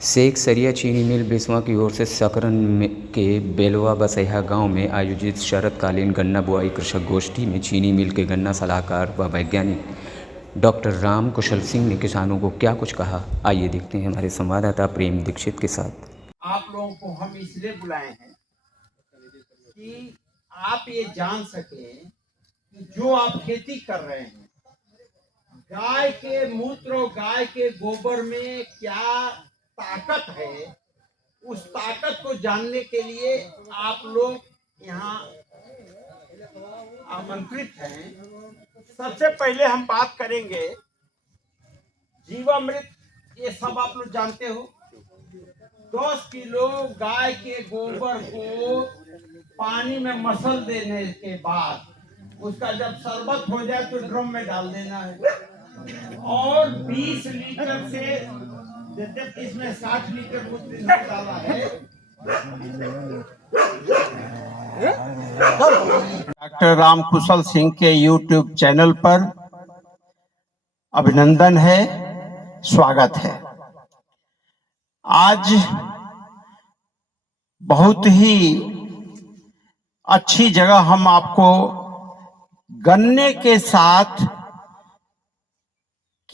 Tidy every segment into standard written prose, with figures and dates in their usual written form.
शेख सरिया चीनी मिल बिस्वा की ओर से सकरन के बेलवा बसैया गांव में आयोजित शरतकालीन गन्ना बुआई कृषक गोष्ठी में चीनी मिल के गन्ना सलाहकार व वैज्ञानिक डॉक्टर राम कुशल सिंह ने किसानों को क्या कुछ कहा, आइए देखते हैं हमारे संवाददाता प्रेम दीक्षित के साथ। आप लोगों को हम इसलिए बुलाए हैं कि आप ये जान सके कि जो आप खेती कर रहे हैं, गाय के मूत्र और गाय के गोबर में क्या ताकत है, उस ताकत को जानने के लिए आप लोग यहाँ आमंत्रित हैं। सबसे पहले हम बात करेंगे जीवामृत। ये सब आप लोग जानते हो, 10 किलो गाय के गोबर को पानी में मसल देने के बाद उसका जब शरबत हो जाए तो ड्रम में डाल देना है और 20 लीटर से इसमें 60 लीटर दूध डाला है। डॉक्टर राम कुशल सिंह के YouTube चैनल पर अभिनंदन है, स्वागत है। आज बहुत ही अच्छी जगह हम आपको गन्ने के साथ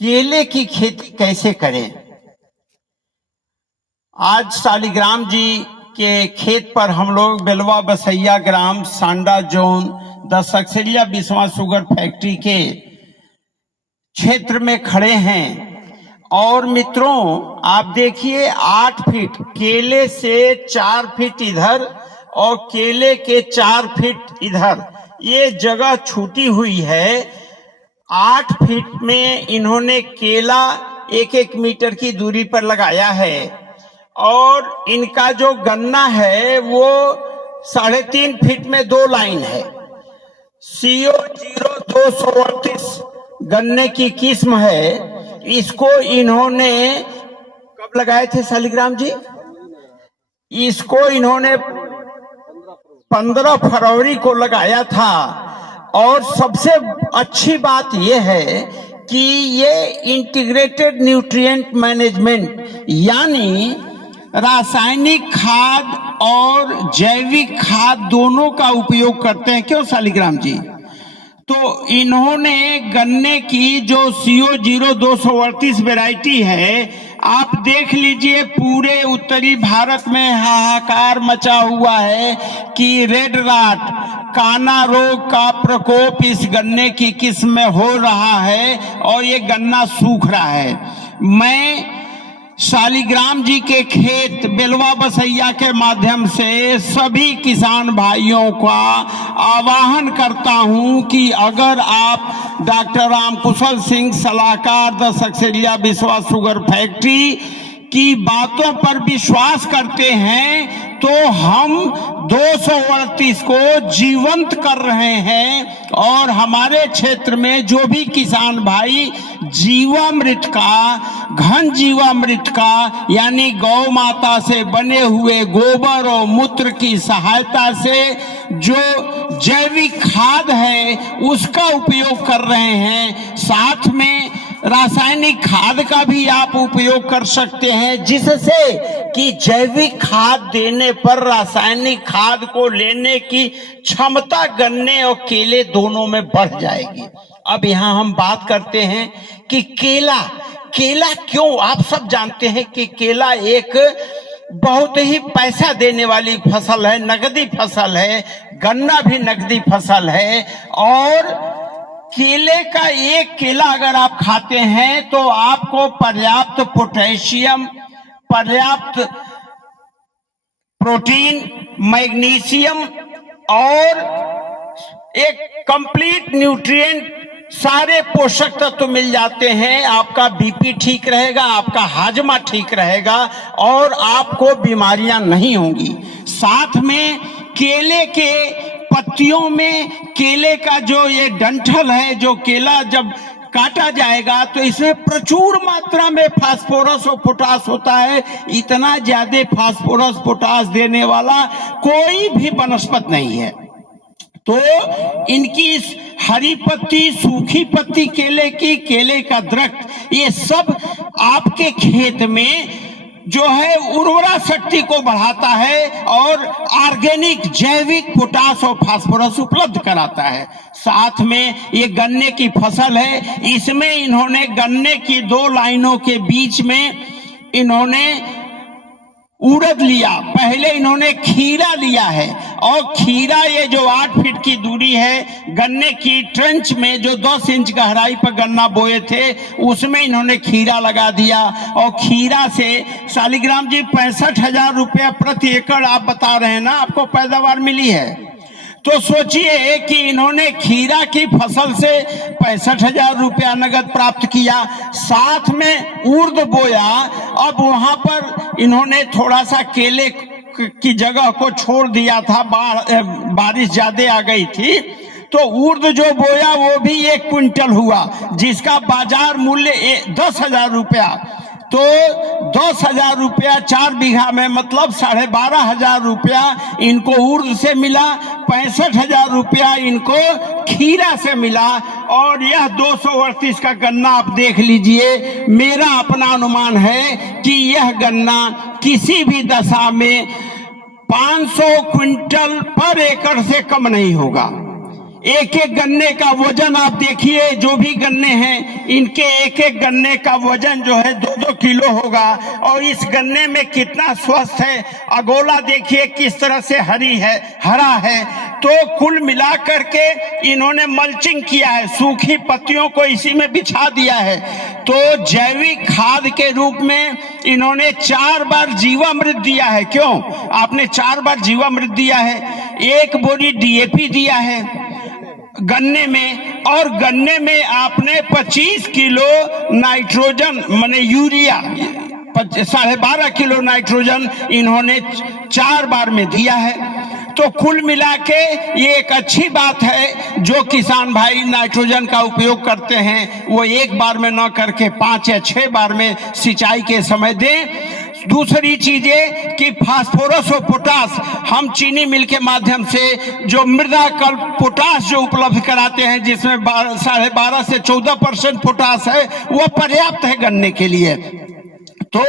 केले की खेती कैसे करें, आज शालिग्राम जी के खेत पर हम लोग बेलवा बसैया ग्राम Sanda zone 10 Seksaria Biswa sugar factory के क्षेत्र में खड़े हैं। और मित्रों आप देखिए 8 फीट केले से 4 फीट इधर और केले के 4 फीट इधर ये जगह छूटी हुई है। 8 फीट में इन्होंने केला 1-1 मीटर की दूरी पर लगाया है और इनका जो गन्ना है वो 3.5 फीट में 2 लाइन है। CO 0238 गन्ने की किस्म है। इसको इन्होंने कब लगाए थे शालिग्राम जी? इसको इन्होंने 15 फरवरी को लगाया था। और सबसे अच्छी बात यह है कि ये इंटीग्रेटेड न्यूट्रिएंट मैनेजमेंट यानी रासायनिक खाद और जैविक खाद दोनों का उपयोग करते हैं। क्यों शालिग्राम जी? तो इन्होंने गन्ने की जो CO 0238 वैरायटी है, आप देख लीजिए पूरे उत्तरी भारत में हाहाकार मचा हुआ है कि रेड राट काना रोग का प्रकोप इस गन्ने की किस्म में हो रहा है और ये गन्ना सूख रहा है। मैं शालिग्राम जी के खेत बेलवा बसैया के माध्यम से सभी किसान भाइयों का आह्वान करता हूं कि अगर आप डॉक्टर राम कुशल सिंह सलाहकार 10 सक्सेरिया बिस्वा शुगर फैक्ट्री की बातों पर विश्वास करते हैं तो हम 238 को जीवंत कर रहे हैं। और हमारे क्षेत्र में जो भी किसान भाई जीवामृत का, घन जीवामृत का यानी गौ माता से बने हुए गोबर और मूत्र की सहायता से जो जैविक खाद है उसका उपयोग कर रहे हैं, साथ में रासायनिक खाद का भी आप उपयोग कर सकते हैं, जिससे कि जैविक खाद देने पर रासायनिक खाद को लेने की क्षमता गन्ने और केले दोनों में बढ़ जाएगी। अब यहाँ हम बात करते हैं कि केला क्यों? आप सब जानते हैं कि केला एक बहुत ही पैसा देने वाली फसल है, नकदी फसल है, गन्ना भी नकदी फसल है। और केले का एक केला अगर आप खाते हैं तो आपको पर्याप्त पोटेशियम, पर्याप्त प्रोटीन, मैग्नीशियम और एक कंप्लीट न्यूट्रिएंट सारे पोषक तत्व मिल जाते हैं। आपका बीपी ठीक रहेगा, आपका हाजमा ठीक रहेगा और आपको बीमारियां नहीं होंगी। साथ में केले के पत्तियों में केले का जो ये डंठल है, जो केला जब काटा जाएगा तो इसमें प्रचुर मात्रा में फास्फोरस और पोटास होता है। इतना ज्यादा फास्फोरस पोटास देने वाला कोई भी वनस्पति नहीं है। तो इनकी हरी पत्ती, सूखी पत्ती केले की, केले का दरख्त, ये सब आपके खेत में जो है उर्वरा शक्ति को बढ़ाता है और ऑर्गेनिक जैविक पोटास और फास्फोरस उपलब्ध कराता है। साथ में ये गन्ने की फसल है, इसमें इन्होंने गन्ने की 2 लाइनों के बीच में इन्होंने उड़द लिया, पहले इन्होंने खीरा लिया है और खीरा ये जो 8 फीट की दूरी है गन्ने की ट्रंच में जो 10 इंच गहराई पर गन्ना बोए थे उसमें इन्होंने खीरा लगा दिया और खीरा से शालिग्राम जी 65,000 रुपया प्रति एकड़ आप बता रहे हैं ना आपको पैदावार मिली है। तो सोचिए कि इन्होंने खीरा की फसल से 65,000 रुपया नगद प्राप्त किया, साथ में उर्द बोया। अब वहां पर इन्होंने थोड़ा सा केले की जगह को छोड़ दिया था, बारिश ज्यादा आ गई थी, तो उर्द जो बोया वो भी 1 क्विंटल हुआ जिसका बाजार मूल्य 10,000 रुपया। तो 10,000 रुपया 4 बीघा में मतलब 12,500 रुपया इनको उर्द से मिला, 65,000 रुपया इनको खीरा से मिला और यह 238 का गन्ना आप देख लीजिए। मेरा अपना अनुमान है कि यह गन्ना किसी भी दशा में 500 क्विंटल पर एकड़ से कम नहीं होगा। एक एक गन्ने का वजन आप देखिए, जो भी गन्ने हैं इनके एक एक गन्ने का वजन जो है 2-2 किलो होगा और इस गन्ने में कितना स्वस्थ है। अगोला देखिए किस तरह से हरा है। तो कुल मिलाकर के इन्होंने मल्चिंग किया है, सूखी पत्तियों को इसी में बिछा दिया है। तो जैविक खाद के रूप में इन्होंने 4 बार जीवामृत दिया है। क्यों आपने 4 बार जीवामृत दिया है? 1 बोरी DAP दिया है गन्ने में और गन्ने में आपने 25 किलो नाइट्रोजन माने यूरिया 12.5 किलो नाइट्रोजन इन्होंने 4 बार में दिया है। तो कुल मिला के ये एक अच्छी बात है जो किसान भाई नाइट्रोजन का उपयोग करते हैं वो 1 बार में न करके 5 या 6 बार में सिंचाई के समय दें। दूसरी चीज ये कि फास्फोरस और पोटास हम चीनी मिल के माध्यम से जो मृदा कल्प पोटास जो उपलब्ध कराते हैं जिसमें 12.5 से 14% पोटास है वो पर्याप्त है गन्ने के लिए। तो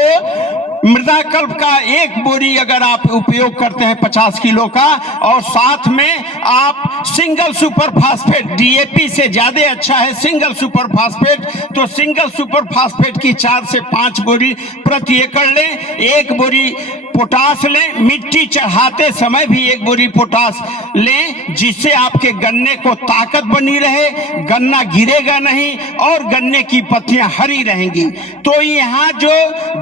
मृदा कल्प का 1 बोरी अगर आप उपयोग करते हैं 50 किलो का और साथ में आप सिंगल सुपर फास्फेट DAP से ज्यादा अच्छा है सिंगल सुपर फास्फेट, तो सिंगल सुपर फास्फेट की 4 से 5 बोरी प्रति एकड़ लें। 1 बोरी पोटास लें, मिट्टी चढ़ाते समय भी 1 बोरी पोटास लें जिससे आपके गन्ने को ताकत बनी रहे, गन्ना गिरेगा नहीं और गन्ने की पत्तियां हरी रहेंगी। तो यहाँ जो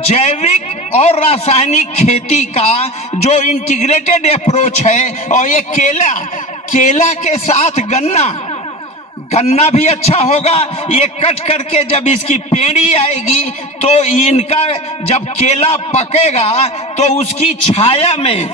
जैविक और रासायनिक खेती का जो इंटीग्रेटेड अप्रोच है और ये केला के साथ गन्ना भी अच्छा होगा। ये कट करके जब इसकी पेड़ी आएगी तो इनका जब केला पकेगा तो उसकी छाया में